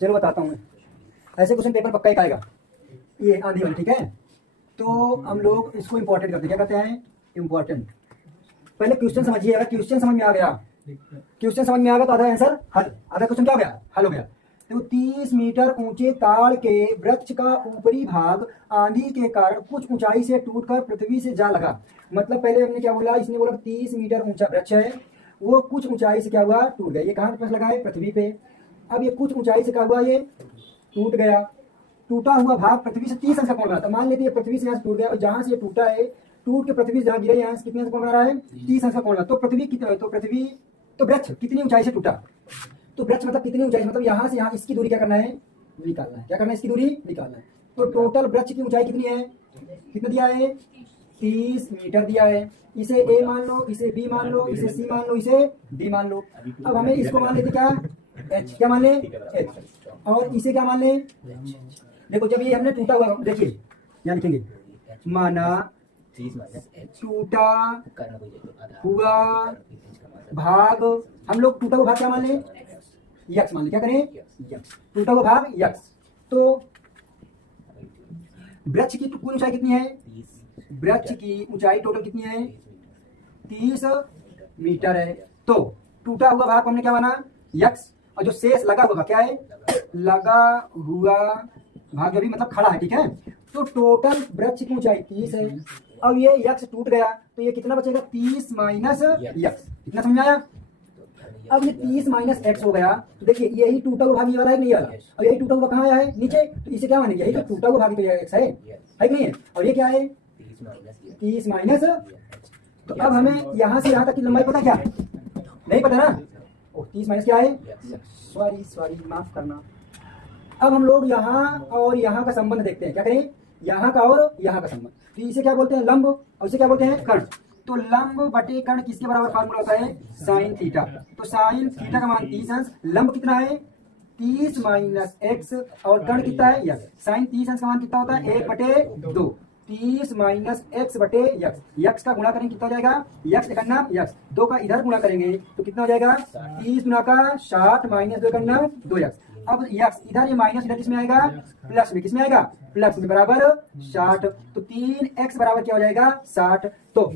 चलो बताता हूँ, ऐसे क्वेश्चन पेपर पक्का एक आएगा, ये आंधी वाली, ठीक है। तो हम लोग इसको इंपॉर्टेंट करते हैं, क्या कहते हैं, इंपॉर्टेंट। पहले क्वेश्चन समझिए, अगर क्वेश्चन समझ में आ गया, क्वेश्चन समझ में आ गया तो आधा आंसर हल, आधा क्वेश्चन क्या हो गया, हल हो गया। तो 30 मीटर ऊंचे ताड़ के वृक्ष का ऊपरी भाग आंधी के कारण कुछ ऊंचाई से टूटकर पृथ्वी से जा लगा। मतलब पहले हमने क्या बोला, इसने बोला 30 मीटर ऊंचा वृक्ष है, वो कुछ ऊंचाई से क्या हुआ, टूट गया। ये कहाँ पे लगा है, पृथ्वी पे। अब ये कुछ ऊंचाई से क्या हुआ, ये टूट गया। टूटा हुआ भाग पृथ्वी से 30 अंश का कोण बना। तो मान लेते हैं पृथ्वी से यहाँ से टूट गया, और जहां से ये टूटा है, टूट के पृथ्वी जहाँ गिरा, यहाँ से कितने अंश का कोण बना रहा है, 30 अंश का कोण बना। तो पृथ्वी तो वृक्ष कितनी ऊंचाई से टूटा, तो वृक्ष मतलब कितनी ऊंचाई, मतलब यहाँ से यहाँ इसकी दूरी क्या करना है, निकालना है। क्या करना है, इसकी दूरी निकालना है। तो टोटल वृक्ष की ऊंचाई कितनी है, कितना दिया है, 30 मीटर दिया है। इसे ए मान लो, इसे बी मान लो, इसे सी मान लो, इसे डी मान लो। अब हमें इसको मान लेते क्या, एच, क्या मान ले, एच, और इसे क्या मान ले। देखो जब ये हमने टूटा हुआ, देखिए यहाँ लिखेंगे, माना टूटा हुआ भाग, हम लोग टूटा हुआ भाग क्या मान ले, यक्स मान ले। क्या करें, यक्स, टूटा हुआ भाग यक्स। तो वृक्ष की कुल ऊंचाई कितनी है, वृक्ष की ऊंचाई टोटल कितनी है, 30 मीटर है। तो टूटा हुआ भाग हमने क्या माना, यक्स, और जो शेष लगा हुआ क्या है, लगा हुआ भाग जो भी मतलब खड़ा है, ठीक है। तो टोटल वृक्ष की ऊंचाई 30 है। अब ये यक्स टूट गया तो ये कितना बचेगा, 30 माइनस यक्स। कितना समझ आया। अब ये 30 माइनस एक्स हो गया। तो देखिए यही टूटा हुआ भाग ये वाला है, नहीं वाला, और यही टूटा हुआ कहाँ आया है, नीचे। तो इसे क्या मानेंगे, यही तो टूटा हुआ भाग तो एक्स है कि नहीं है। और ये क्या है, 30 माइनस। तो अब हमें यहाँ से यहाँ तक की लंबाई पता क्या है, नहीं पता ना। 30 माइनस क्या है, सॉरी माफ करना। अब हम लोग यहाँ और यहाँ का संबंध देखते हैं, क्या करें, यहाँ का और यहाँ का संबंध। तो इसे क्या बोलते हैं, लंब, और इसे क्या बोलते हैं, कर्ण। तो लंब बटे कर्ण किसके बराबर फार्मूला होता है, साइन थीटा। तो साइन थीटा का मान 30 अंश, लंब कितना है 30 माइनस एक्स, और कर्ण कितना है यक्स। साइन 30 अंश का मान कितना होता है, 1/2, 30 माइनस एक्स बटे यक्स। यक्स का गुणा करेंगे कितना हो जाएगा, यक्स एक नाम यक्स, 2 का इधर गुणा करेंगे तो कितना हो जाएगा, 30 गुणा का 60 माइनस 2 का नाम 2 यक्स। अब यक्स इधर, ये माइनस इधर किसमें आएगा, प्लस में, किसमें आएगा, प्लस में, बराबर 60। तो 3x बराबर क्या हो जाएगा, 60। तो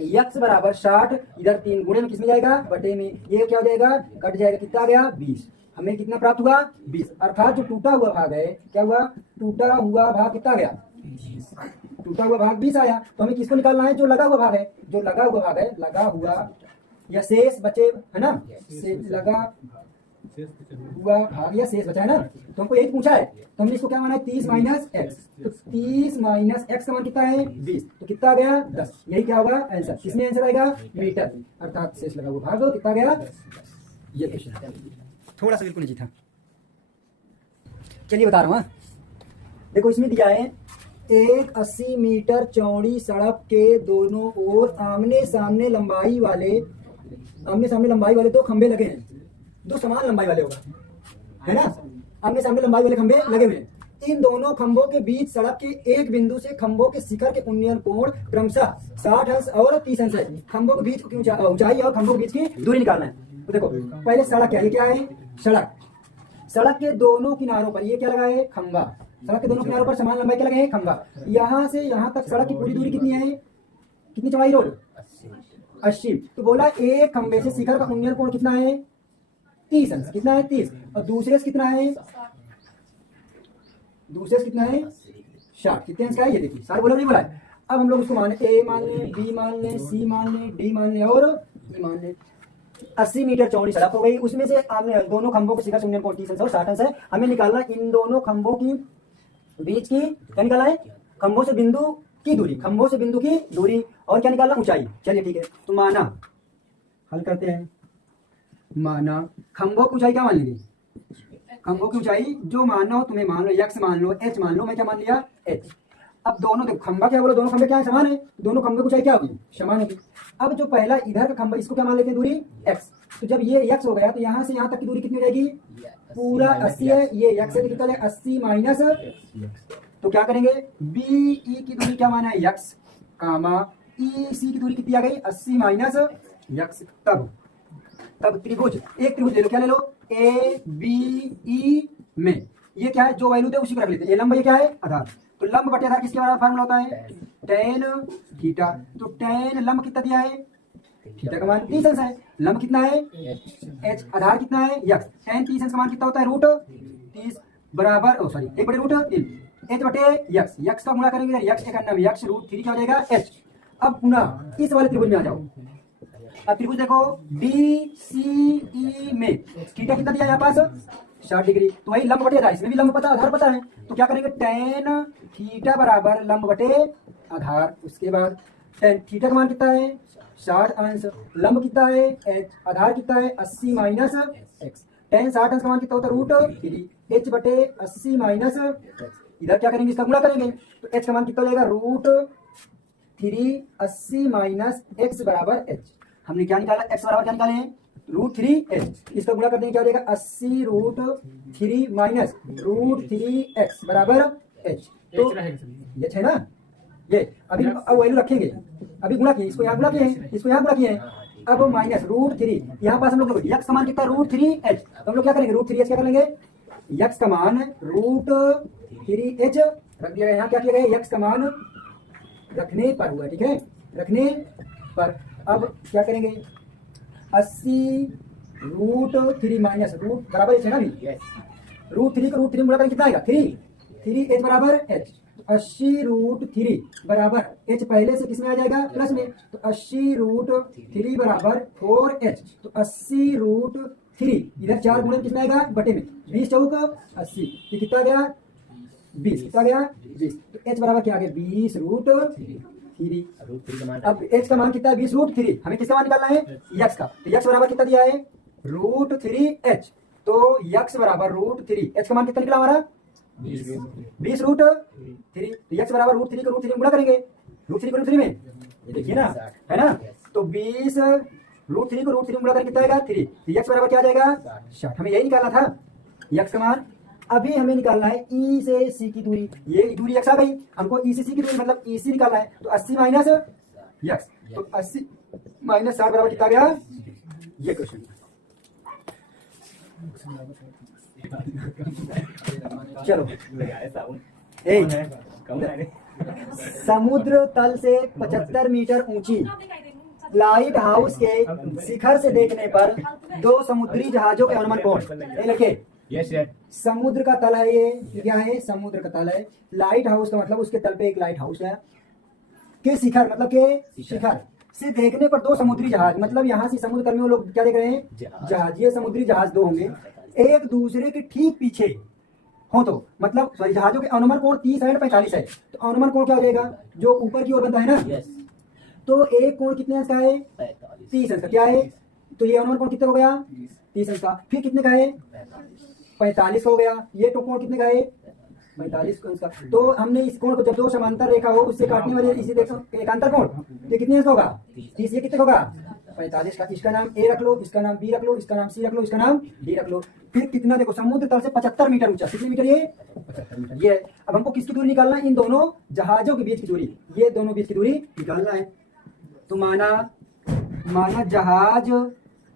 यक्स बराबर 60, इधर 3 गुणे में किसमें जाएगा, बटे में। ये क्या हो जाएगा, कट जाएगा, कितना आ गया 20। हमें कितना प्राप्त हुआ, 20। अर्थात जो टूटा हुआ भाग है, क्या हुआ, टूटा हुआ भाग कितना गया, टूटा हुआ भाग 20 आया। तो हमें किसको निकालना है, जो लगा हुआ भाग है, जो लगा हुआ भाग है, लगा हुआ या शेष बचे है ना, लगा हुआ भाग या शेष बचा है ना। तो हमको यही पूछा है, तो हमने इसको क्या माना है, 30 माइनस एक्स। तो 30 माइनस एक्स का मान कितना है 20, तो कितना आ गया 10। यही क्या होगा आंसर, किसमें आंसर आएगा, मीटर, अर्थात शेष लगा हुआ भाग कितना गया। ये क्वेश्चन थोड़ा सा बिल्कुल नहीं था, चलिए बता रहा हूँ। देखो इसमें दिया है, एक 80 मीटर चौड़ी सड़क के दोनों ओर आमने सामने लंबाई वाले दो खंबे लगे हैं, दो समान लंबाई वाले होगा, है ना, आमने सामने लंबाई वाले खंबे लगे हुए हैं। इन दोनों खंभों के बीच सड़क के एक बिंदु से खंभों के शिखर के उन्नयन कोण क्रमशः 60 अंश और 30 अंश है। खंभों के बीच की ऊंचाई और खंभों के बीच की दूरी निकालना है। तो देखो पहले सड़क क्या है, ये क्या है सड़क, सड़क के दोनों किनारों पर ये क्या लगा है, खंभा। सड़क के दोनों किनारों पर समान लंबाई क्या लगे हैं, खंभा। यहाँ से यहाँ तक सड़क की पूरी दूरी कितनी है, कितनी चौड़ाई रोड 80। तो बोला एक खंभे से शिखर का उन्नयन कोण कितना है 30 अंश, कितना है 30, और दूसरे से कितना है 60। कितने अंश का है ये देखिए, सारे बोला नहीं बोला है। अब हम लोग उसको मान ए मान लें, बी मान लें, सी मान लें, डी मान लें और ई मान लें। 80 मीटर चौड़ी सड़क हो गई, उसमें से हमने दोनों खंभों के शिखर से उन्नयन कोण 30 अंश और 60 अंश है। हमें निकालना इन दोनों खंभों की बीच की, क्या निकालना है, खंभों से बिंदु की दूरी, खंभों से बिंदु की दूरी, और क्या निकालना ऊंचाई। चलिए ठीक है, तो माना हल करते हैं। माना खंभों की ऊंचाई क्या मान लेंगे, खंभों की ऊंचाई जो मानना हो तुम्हें मान लो, एक्स मान लो, एच मान लो, मैं क्या मान लिया एच। अब दोनों देखो खंभा क्या बोला, दोनों खंभे क्या है समान है, दोनों खंभे की ऊंचाई क्या होगी समान होगी। अब जो पहला इधर का खंभा इसको क्या मान लेते हैं दूरी एक्स। तो जब ये एक्स हो गया तो यहाँ से यहाँ तक की दूरी कितनी हो जाएगी, पूरा 80 है, ये एक्स है तो कितना है 80 माइनस। तो क्या करेंगे, बी ई की दूरी क्या माना है एक्स, कामा ई सी की दूरी कितनी आ गई 80 माइनस एक्स। तब त्रिभुज, एक त्रिभुज ले लो, क्या ले लो, ए बी ई में ये क्या है, जो वैल्यू थे उसी को रख लेते हैं। ये लंब, ये क्या है, आधार। तो लंब बटे आधार किसके बराबर फार्मूला होता है, टेन थीटा। तो टेन लंब कितना दिया है, थीटा का मान 30 अंश है। लंब कितना है, एच। आधार कितना है, यक्स। टेन 30 अंश का मान कितना होता है, रूट 30 बराबर, सॉरी 1 बटे रूट एच बटे यक्स। यक्स का गुणा करेंगे, यक्स 91, यक्स रूट 3 क्या हो जाएगा, एच। अब पुनः इस वाले त्रिभुज में आ जाओ। अब त्रिभुज देखो डी सी ई में थीटा कितना दिया यहाँ पास, 60 डिग्री। तो वही लंब बटे आधार, इसमें भी लंब पता, आधार पता है। तो क्या करेंगे, टेन थीटा बराबर लंब बटे आधार। उसके बाद टेन थीटा का मान कितना है, 60 अंश। लंब कितना है, एच। आधार कितना है, 80 माइनस एक्स। टेन 60 अंश का मान कितना होता है, रूट 3 एच बटे 80 माइनस एक्स। इधर क्या करेंगे, इसका गुणा करेंगे। तो एच का मान कितना लेगा, रूट 3 80 माइनस एक्स बराबर एच। हमने क्या निकाला, एक्स बराबर क्या निकाले हैं, रूट 3 एच। इसका गुणा कर देंगे, क्या हो जाएगा, 80 रूट 3 माइनस रूट 3 एक्स बराबर एच। तो ये है ना, ये अभी अब वैल्यू रखेंगे। अभी गुणा किए, इसको यहाँ गुणा किए हैं, इसको यहाँ गुणा किए हैं। अब माइनस रूट 3, यहाँ पास हम लोग यक्स का मान कितना, रूट 3 एच। तो हम लोग क्या करेंगे, रूट 3 एच क्या कर लेंगे, यक्स का मान रूट 3 एच रख दिया। यहाँ क्या किया गया, यक्स का मान रखने पर हुआ, ठीक है, रखने पर। अब क्या करेंगे, 80 रूट 3 माइनस रूट बराबर एच है ना, अभी रूट 3 को रूट 3 गुणा करें कितना आएगा, 3 एच बराबर एच। 80 रूट 3 बराबर एच पहले से किसमें आ जाएगा, प्लस में। तो 80 रूट 3 बराबर 4 एच। तो 80 रूट 3 इधर 4 गुणे कितना आएगा, बटे में 20 चौक 80। ये कितना गया, 20। कितना गया, 20। तो एच बराबर क्या आ गया, 20 रूट 3। अब एच का मान कितना है, 20 रूट 3। हमें किसका मान निकालना है, यक्स का। तो यक्स बराबर कितना दिया है, रूट 3 एच। तो यक्स बराबर रूट 3, एच का मान कितना निकला हमारा, 20 रूट 3। तो यक्स बराबर रूट 3 को रूट 3 गुणा करेंगे, रूट 3 को रूट 3 में, ये देखिए ना, है ना। तो 20 रूट 3 को रूट 3 गुणा करें कितना आएगा, 3। तो यक्स बराबर क्या आ जाएगा, 60। हमें यही निकालना था, यक्स का मान। अभी हमें निकालना है ई से सी की दूरी। ये दूरी यक्स आ गई, हमको ई से सी की दूरी मतलब ई सी निकालना है। तो 80 माइनस यक्स, तो 80 माइनस 60 बराबर कितना गया, ये क्वेश्चन। चलो, समुद्र तल से 75 मीटर ऊंची लाइट हाउस के शिखर से देखने पर 2 समुद्री जहाजों के अनुमान कोण। लड़के, समुद्र का तल है, ये क्या है, समुद्र का तल है। लाइट हाउस का मतलब उसके तल पे एक लाइट हाउस है। के शिखर मतलब के शिखर से देखने पर 2 समुद्री जहाज, मतलब यहाँ से समुद्र कर्मियों लोग क्या देख रहे हैं, जहाज। ये समुद्री जहाज 2 होंगे, एक दूसरे के ठीक पीछे हो। तो मतलब सॉरी, जहाजों के अनुमान कोण 30 एंड 45 है। तो अनुमान कोण क्या हो जाएगा, जो ऊपर की ओर बनता है ना। तो एक कोण कितने अंश का है, 30 अंश का। क्या है, तो ये अनुमान कोण कितने हो गया, 30 अंश का। फिर कितने का है, 45 हो गया। ये तो कोण कितने का है, 45 अंश का। तो हमने इस कोण को जब 2 समांतर रेखा हो उससे काटने वाले इसे देखो एकांतर कोण, ये कितने अंश का होगा, 30। ये कितने का होगा, 45 का। इसका नाम ए रख लो, इसका नाम बी रख लो, इसका नाम सी रख लो, इसका नाम डी रख लो। फिर कितना देखो, समुद्र तल से 75 मीटर ऊंचा। कितने मीटर, ये 75 मीटर। ये अब हमको किसकी दूरी निकालना है, इन दोनों जहाजों के बीच की दूरी, ये दोनों बीच की दूरी निकालना है। तो माना जहाज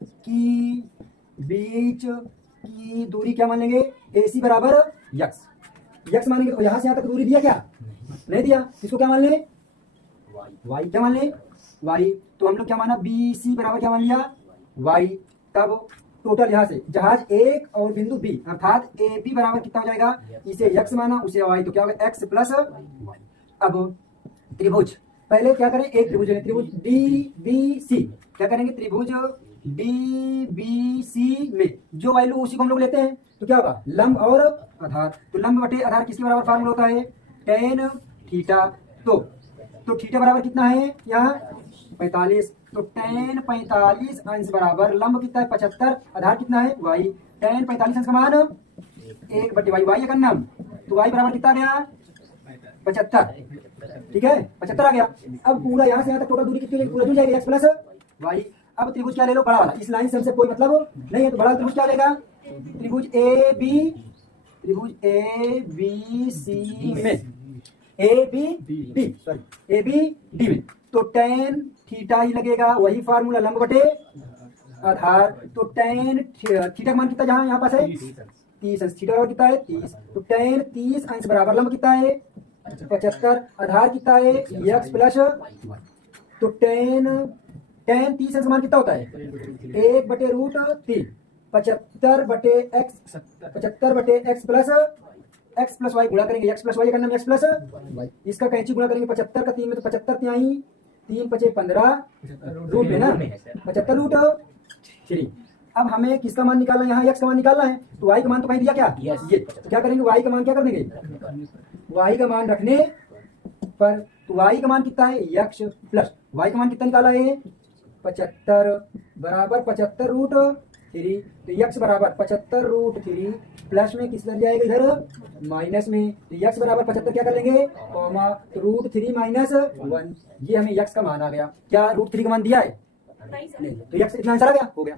की बीच की दूरी क्या मान लेंगे, AC बराबर यक्स। यक्स मानेंगे। तो यहाँ से यहाँ तक दूरी दिया क्या, नहीं दिया। इसको क्या मान ले, वाई। क्या मान ले, वाई। तो हम लोग क्या माना, BC बराबर क्या मान लिया, वाई। तब टोटल यहाँ से जहाज 1 और बिंदु B अर्थात AB बराबर कितना हो जाएगा, इसे यक्स माना, उसे वाई। तो क्या होगा, एक्स प्लस वाई। अब त्रिभुज, पहले क्या करें, एक त्रिभुज है, त्रिभुज DBC। क्या करेंगे, त्रिभुज DBC में जो वैल्यू उसी को हम लोग लेते हैं। तो क्या होगा, लंब और आधार। तो लंब बटे आधार किसके बराबर फार्मूला होता है, टेन थीटा। तो थीटा बराबर कितना है यहाँ, 45। तो टेन 45 अंश बराबर लंब कितना है, 75। आधार कितना है, वाई। टेन 45 अंश का मान 1 बटे वाई, वाई का नाम। तो वाई बराबर कितना गया, 75। ठीक है, 75 आ गया। अब पूरा यहाँ से यहाँ तक टोटल दूरी कितनी पूरा जुड़ जाएगा, एक्स प्लस वाई। अब त्रिभुज क्या ले लो, बड़ा वाला। इस लाइन से हमसे कोई मतलब नहीं है, तो बड़ा त्रिभुज क्या लेगा, त्रिभुज ABC में, ABD में। तो टेन थीटा ही लगेगा, वही फार्मूला लंब बटे आधार। तो टेन थीटा का मान कितना, जहाँ यहाँ पास है 30 अंश थीटा बराबर कितना है 30। तो tan 30 अंश बराबर लंब कितना है 75। आधार कितना है x प्लस y। तो tan 30 अंश मान कितना होता है 1/√3। 75/x प्लस वाई गुणा करेंगे। x प्लस वाई करना x प्लस वाई, इसका कैंची गुणा करेंगे 75 का 3 में, तो 75 तिहाई 3 × 5 = 15 रूट में ना 75√3। अब हमें किसका मान निकालना है, यहाँ x का मान निकालना है। तो y का मान तो कहीं दिया क्या ये, तो क्या करेंगे y का मान क्या कर देंगे, y का मान रखने पर तो y का मान कितना है x प्लस y का मान कितना निकाला है 75 बराबर 75√3। तो x बराबर 75√3 प्लस में किस तरह जाएगा इधर माइनस में। तो x बराबर 75 क्या कर लेंगे कॉमा √3 - 1। ये हमें x का मान आ गया। क्या √3 का मान दिया है नहीं, तो x इतना आंसर आ गया, हो गया।